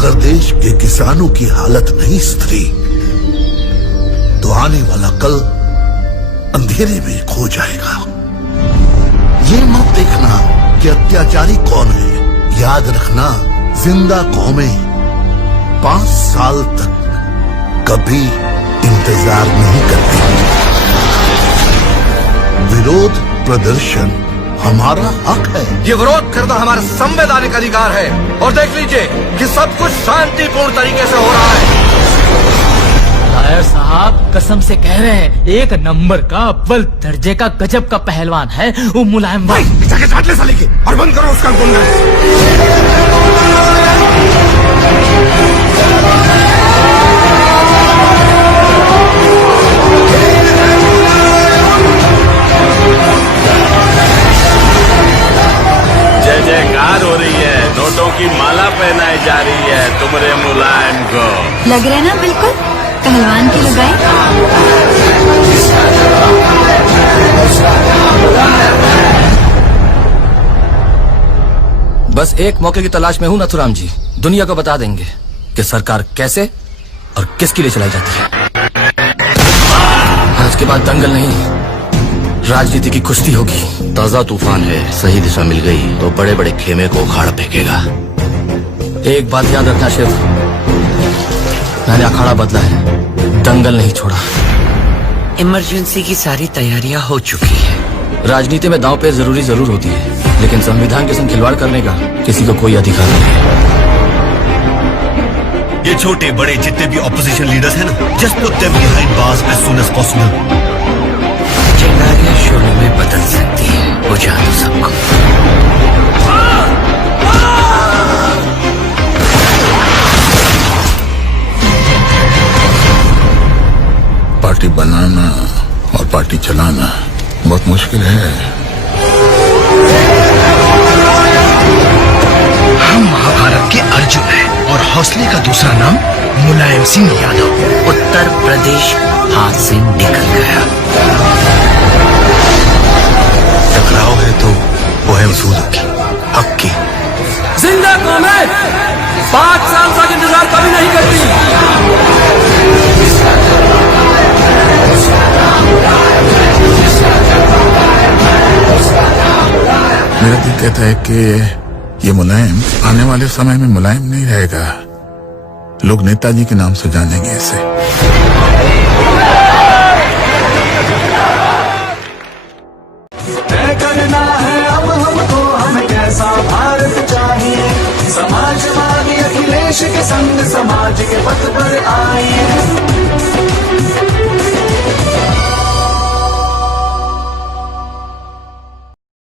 अगर देश के किसानों की हालत नहीं सुधरी तो आने वाला कल अंधेरे में खो जाएगा। ये मत देखना कि अत्याचारी कौन है, याद रखना जिंदा कौमें 5 साल तक कभी इंतजार नहीं करती। विरोध प्रदर्शन हमारा हक है। ये विरोध करना हमारा संवैधानिक अधिकार है। और देख लीजिए कि सब कुछ शांतिपूर्ण तरीके से हो रहा है। लायर साहब कसम से कह रहे हैं, एक नंबर का अव्वल दर्जे का गजब का पहलवान है वो मुलायम भाई। जाके साथ ले साले की और बंद करो उसका गुनगान। जय जयकार हो रही है, नोटों की माला पहनाई जा रही है तुम्हारे मुलायम को। लग रहा है ना बिल्कुल पहलवान की लुगाई। बस एक मौके की तलाश में हूँ नथुराम जी। दुनिया को बता देंगे कि सरकार कैसे और किसके लिए चलाई जाती है। आज के बाद दंगल नहीं, राजनीति की कुश्ती होगी। ताजा तूफान है, सही दिशा मिल गई तो बड़े बड़े खेमे को उखाड़ फेंकेगा। एक बात याद रखना शिव, मैंने अखाड़ा बदला है, दंगल नहीं छोड़ा। इमरजेंसी की सारी तैयारियां हो चुकी है। राजनीति में दांव पे जरूरी जरूर होती है, लेकिन संविधान के संग खिलवाड़ करने का किसी को कोई अधिकार नहीं है। ये छोटे बड़े जितने भी ऑपोजिशन लीडर्स हैं ना, just put them behind bars as soon as possible. चिंगारियां शोलों में बदल सकती है, वो जानो सबको। पार्टी बनाना और पार्टी चलाना बहुत मुश्किल है। हम महाभारत के अर्जुन हैं और हौसले का दूसरा नाम मुलायम सिंह यादव। उत्तर प्रदेश हाथ से निकल गया। टकराव है तो वो है वसूलों की, हक की। जिंदा कौम है, 5 साल तक इंतजार कभी नहीं करती। मेरा दिल कहता है कि ये मुलायम आने वाले समय में मुलायम नहीं रहेगा। लोग नेताजी के नाम से जानेंगे इसे। तय करना है अब हमको, हमें कैसा भारत चाहिए। समाजवादी अखिलेश के संग समाज के पथ पर आइए।